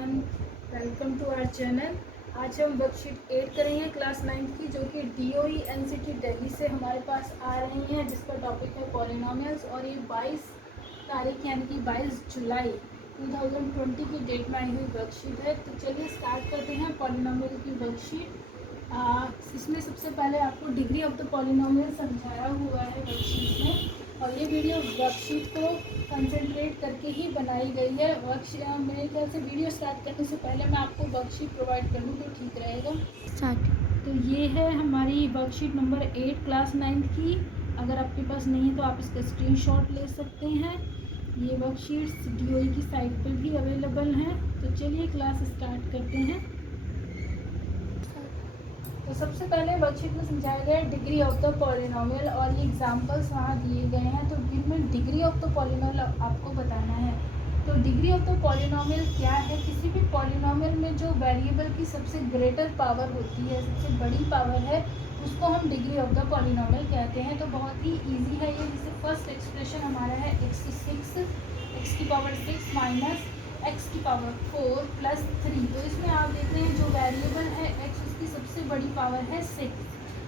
Everyone, welcome to our channel. आज हम worksheet 8 करेंगे क्लास 9 की, जो कि DOE NCT दिल्ली से हमारे पास आ रही हैं, जिसका टॉपिक है पॉलिनोमियल्स। और ये 22 तारीख यानी कि 22 जुलाई 2020 की डेट में आई हुई वर्कशीट है। तो चलिए स्टार्ट करते हैं पॉलिनोमियल की वर्कशीट। इसमें सबसे पहले आपको डिग्री ऑफ द पॉलिनोमियल समझाया हुआ है वर्कशीट में, और ये वीडियो वर्कशीट को कंसंट्रेट करके ही बनाई गई है। मेरे ख्याल से वीडियो स्टार्ट करने से पहले मैं आपको वर्कशीट प्रोवाइड कर दूँ तो ठीक रहेगा। स्टार्ट। तो ये है हमारी वर्कशीट नंबर 8 क्लास 9 की। अगर आपके पास नहीं है तो आप इसका स्क्रीनशॉट ले सकते हैं। ये वर्कशीट्स DOE की साइट पर भी अवेलेबल हैं। तो चलिए क्लास स्टार्ट करते हैं। तो सबसे पहले वर्कशीट में समझाया गया है डिग्री ऑफ द पॉलिनोमियल, और ये एग्जांपल्स वहाँ दिए गए हैं। तो इनमें डिग्री ऑफ द पॉलिनोमियल आपको बताना है। तो डिग्री ऑफ द पॉलिनोमियल क्या है? किसी भी पॉलिनोमियल में जो वेरिएबल की सबसे ग्रेटर पावर होती है, सबसे बड़ी पावर है, उसको हम डिग्री ऑफ द पॉलिनोमियल कहते हैं। तो बहुत ही ईजी है ये। जैसे फर्स्ट एक्सप्रेशन हमारा है x की पावर 6 माइनस x की पावर 4 प्लस 3। तो इसमें आप देख रहे हैं जो वेरिएबल है x, उसकी सबसे बड़ी पावर है 6।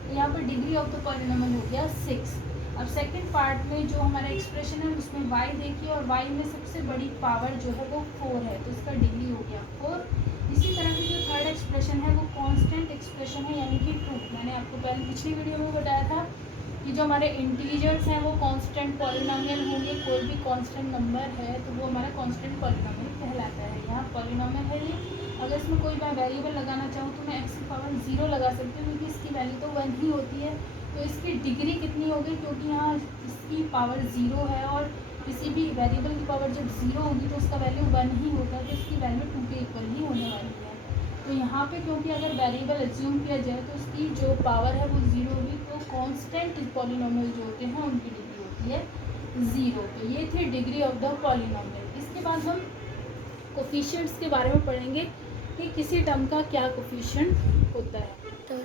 तो यहाँ पर डिग्री ऑफ द पॉलिनोमियल हो गया 6। अब सेकंड पार्ट में जो हमारा एक्सप्रेशन है उसमें y देखिए, और y में सबसे बड़ी पावर जो है वो 4 है, तो इसका डिग्री हो गया 4। इसी तरह की जो थर्ड एक्सप्रेशन है वो कांस्टेंट एक्सप्रेशन है, यानी कि 2। मैंने आपको पहले पिछली वीडियो में बताया था कि जो हमारे इंटीजर्स हैं वो कांस्टेंट पॉलिनोमियल होंगे। कोई भी कांस्टेंट नंबर है तो वो हमारा कांस्टेंट पॉलिनोमियल कहलाता है। यहाँ पॉलिनोमियल है ये। अगर इसमें कोई मैं वेरिएबल लगाना चाहूँ तो मैं x की पावर 0 लगा सकती हूँ, क्योंकि इसकी वैल्यू तो 1 ही होती है। तो इसकी डिग्री कितनी होगी? क्योंकि यहाँ इसकी पावर 0 है, और किसी भी वेरिएबल की पावर जब 0 होगी तो उसका वैल्यू 1 ही होता है, तो इसकी वैल्यू 2 के इक्वल ही होने वाली है। तो यहाँ पे क्योंकि अगर वेरिएबल एज्यूम किया जाए तो उसकी जो पावर है वो 0 होगी, तो कांस्टेंट पॉलिनोमियल जो होते हैं उनकी डिग्री होती है 0। तो ये थे डिग्री ऑफ द पॉलिनोमियल। इसके बाद हम कोफिशिएंट्स के बारे में पढ़ेंगे कि किसी टर्म का क्या कोफिशिएंट होता है।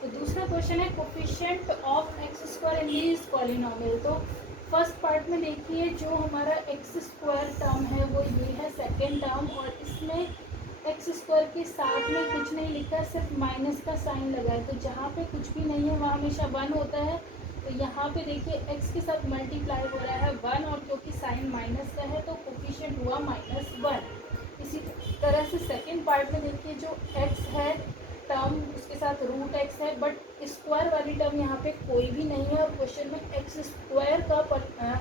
तो दूसरा क्वेश्चन है coefficient of x² in this polynomial. तो फर्स्ट पार्ट में देखिए जो हमारा x² टर्म है वो ये है सेकेंड टर्म, और इसमें x² के साथ में कुछ नहीं लिखा, सिर्फ माइनस का साइन लगा है। तो जहाँ पे कुछ भी नहीं है वहाँ हमेशा 1 होता है। तो यहाँ पे देखिए x के साथ मल्टीप्लाई हो रहा है 1, और क्योंकि साइन माइनस का है तो कोफिशिएंट हुआ -1। इसी तरह से सेकेंड पार्ट में देखिए जो x है टर्म, उसके साथ रूट x है, बट स्क्वायर वाली टर्म यहाँ पे कोई भी नहीं है, और क्वेश्चन में x² का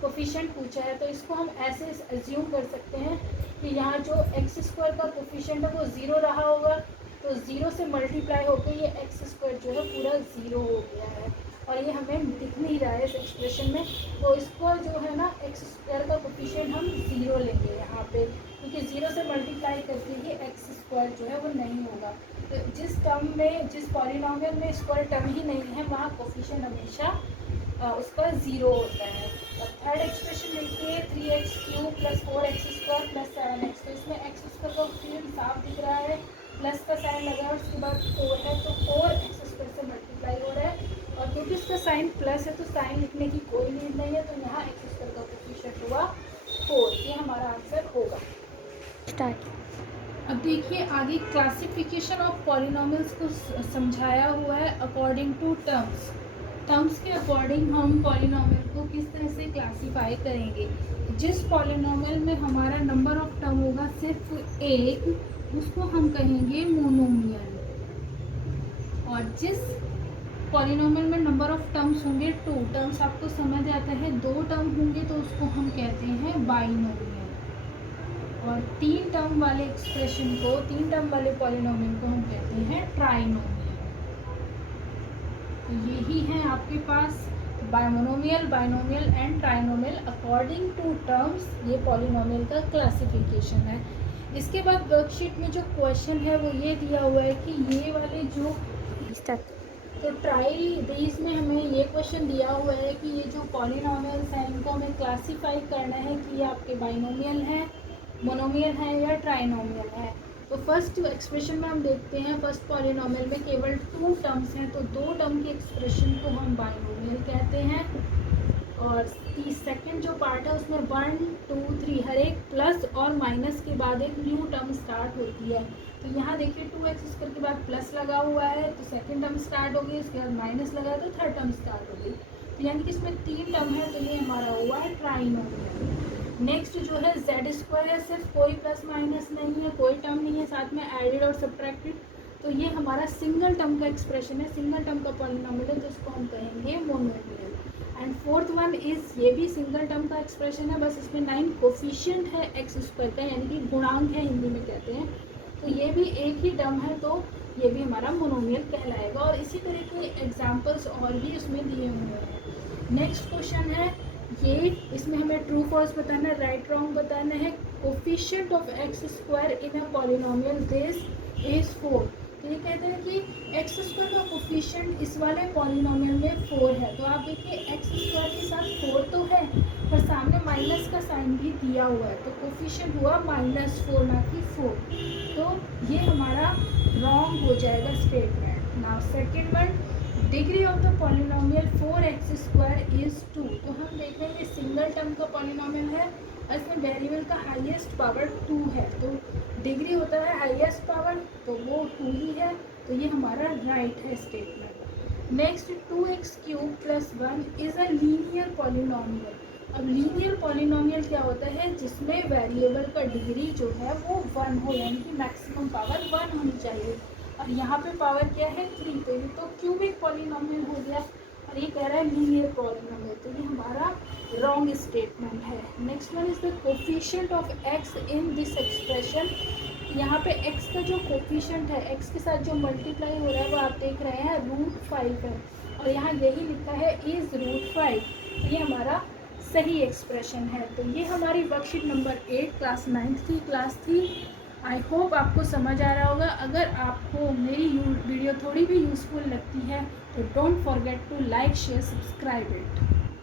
कोफिशिएंट पूछा है। तो इसको हम ऐसे एज्यूम कर सकते हैं कि यहाँ जो x² का कोफिशिएंट है वो 0 रहा होगा, तो 0 से मल्टीप्लाई होकर ये x² जो है पूरा 0 हो गया है, और ये हमें दिख नहीं रहा है इस एक्सप्रेशन में। तो इसको जो है ना x² का कोफिशिएंट हम 0 लेंगे यहाँ पे, क्योंकि 0 से मल्टीप्लाई करके ये x² जो है वो नहीं होगा। तो जिस टर्म में, जिस पॉलिनोमियल में स्क्वायर टर्म ही नहीं है, वहाँ कोफिशिएंट हमेशा उसका 0 होता है। अब थर्ड एक्सप्रेशन देखिए 3x³ + 4x² + 7x। तो इसमें x² का कोफिशिएंट साफ दिख रहा है, प्लस का साइन लगा है, उसके बाद 4 है, तो 4x² से मल्टीप्लाई हो रहा है, और क्योंकि इसका साइन प्लस है तो साइन लिखने की कोई नीड नहीं है। तो यहाँ x² का कोफिशिएंट हुआ 4। ये हमारा आंसर होगा। स्टार्ट। अब देखिए आगे क्लासिफिकेशन ऑफ पॉलिनोमियल्स को समझाया हुआ है अकॉर्डिंग टू टर्म्स। टर्म्स के अकॉर्डिंग हम पॉलिनोमियल को किस तरह से क्लासीफाई करेंगे। जिस पॉलिनोमियल में हमारा नंबर ऑफ टर्म होगा सिर्फ एक, उसको हम कहेंगे मोनोमियल, और जिस पॉलिनोमियल में नंबर ऑफ टर्म्स होंगे 2 टर्म्स, आपको समझ आता है 2 टर्म होंगे तो उसको हम कहते हैं बाइनोमियल, और 3 टर्म वाले एक्सप्रेशन को, 3 टर्म वाले पॉलिनोमियल को हम कहते हैं ट्राइनोमियल। तो यही है आपके पास binomial, binomial and trinomial according to terms. ये पॉलिनोमियल का क्लासिफिकेशन है। इसके बाद वर्कशीट में जो क्वेश्चन है वो ये दिया हुआ है कि ये वाले जो तो ट्राई दीज में हमें ये क्वेश्चन दिया हुआ है कि ये जो पॉलिनोमियल्स हैं इनको हमें क्लासीफाई करना है कि ये आपके बाइनोमियल हैं, मोनोमियल है या ट्राइनोमियल है। तो फर्स्ट एक्सप्रेशन में हम देखते हैं फर्स्ट पॉलिनोमियल में केवल 2 टर्म्स हैं, तो 2 टर्म की एक्सप्रेशन को हम बाइनोमियल कहते हैं। और सेकंड जो पार्ट है उसमें 1 2 3 हर एक प्लस और माइनस के बाद एक न्यू टर्म स्टार्ट होती है। तो यहाँ देखिए 2x स्क्वायर के बाद प्लस लगा हुआ है तो सेकंड टर्म स्टार्ट हो गई, उसके बाद माइनस लगा है तो थर्ड टर्म स्टार्ट हो गई। तो यानी कि इसमें 3 टर्म है, तो ये हमारा हुआ है ट्राइनोमियल। नेक्स्ट जो है जेड स्क्वायर है, सिर्फ कोई प्लस माइनस नहीं है, कोई टर्म नहीं है, साथ में एडेड और सब्ट्रैक्टेड, तो ये हमारा सिंगल टर्म का एक्सप्रेशन है, सिंगल टर्म का पॉलिनोमियल है, तो इसको हम कहेंगे monomial. And fourth one is, ये भी सिंगल टर्म का एक्सप्रेशन है, बस इसमें 9 कोफिशिएंट है एक्स स्क्वायर का, यानी कि गुणांक है हिंदी में कहते हैं, तो ये भी एक ही टर्म है, तो ये भी हमारा मोनोमियल कहलाएगा। और इसी तरह के एग्जांपल्स और भी उसमें दिए हुए हैं। नेक्स्ट क्वेश्चन है ये, इसमें हमें ट्रू फॉल्स बताना है, राइट रॉन्ग बताना है। Coefficient of x square in a polynomial this is 4। तो ये कहते हैं कि एक्स स्क्वायर का कोफिशिएंट इस वाले पॉलिनोमियल में 4 है। तो आप देखिए एक्स स्क्वायर के साथ 4 तो है पर सामने माइनस का साइन भी दिया हुआ है, तो कोफिशिएंट हुआ -4 ना कि 4। तो ये हमारा रॉन्ग हो जाएगा statement. Now second one, degree of the polynomial 4x square is 2। तो हम देख रहे हैं सिंगल टर्म का पॉलिनोमियल है और इसमें वेरिएबल का हाईएस्ट पावर 2 है, तो डिग्री होता है हाईएस्ट पावर, तो वो 2 ही है, तो ये हमारा राइट है statement. Next 2x cube plus 1 is a linear polynomial. अब लीनियर पॉलिनोमियल क्या होता है, जिसमें वेरिएबल का डिग्री जो है वो 1 हो, यानी कि मैक्सिमम पावर 1 होनी चाहिए, और यहाँ पे पावर क्या है 3, तो ये तो क्यूबिक पॉलिनोमियल हो गया, और ये कह रहा है लीनियर पॉलिनोमियल, तो ये हमारा रॉन्ग स्टेटमेंट है। Next one is the coefficient of x in this expression. यहाँ पे x का जो कोफिशिएंट है, x के साथ जो मल्टीप्लाई हो रहा है वो आप देख रहे हैं √5 है, और यहाँ यही लिखा है इज √5, तो ये हमारा सही एक्सप्रेशन है। तो ये हमारी वर्कशीट नंबर 8 क्लास 9th की क्लास थी। आई होप आपको समझ आ रहा होगा। अगर आपको मेरी वीडियो थोड़ी भी यूज़फुल लगती है तो don't forget to like share subscribe it.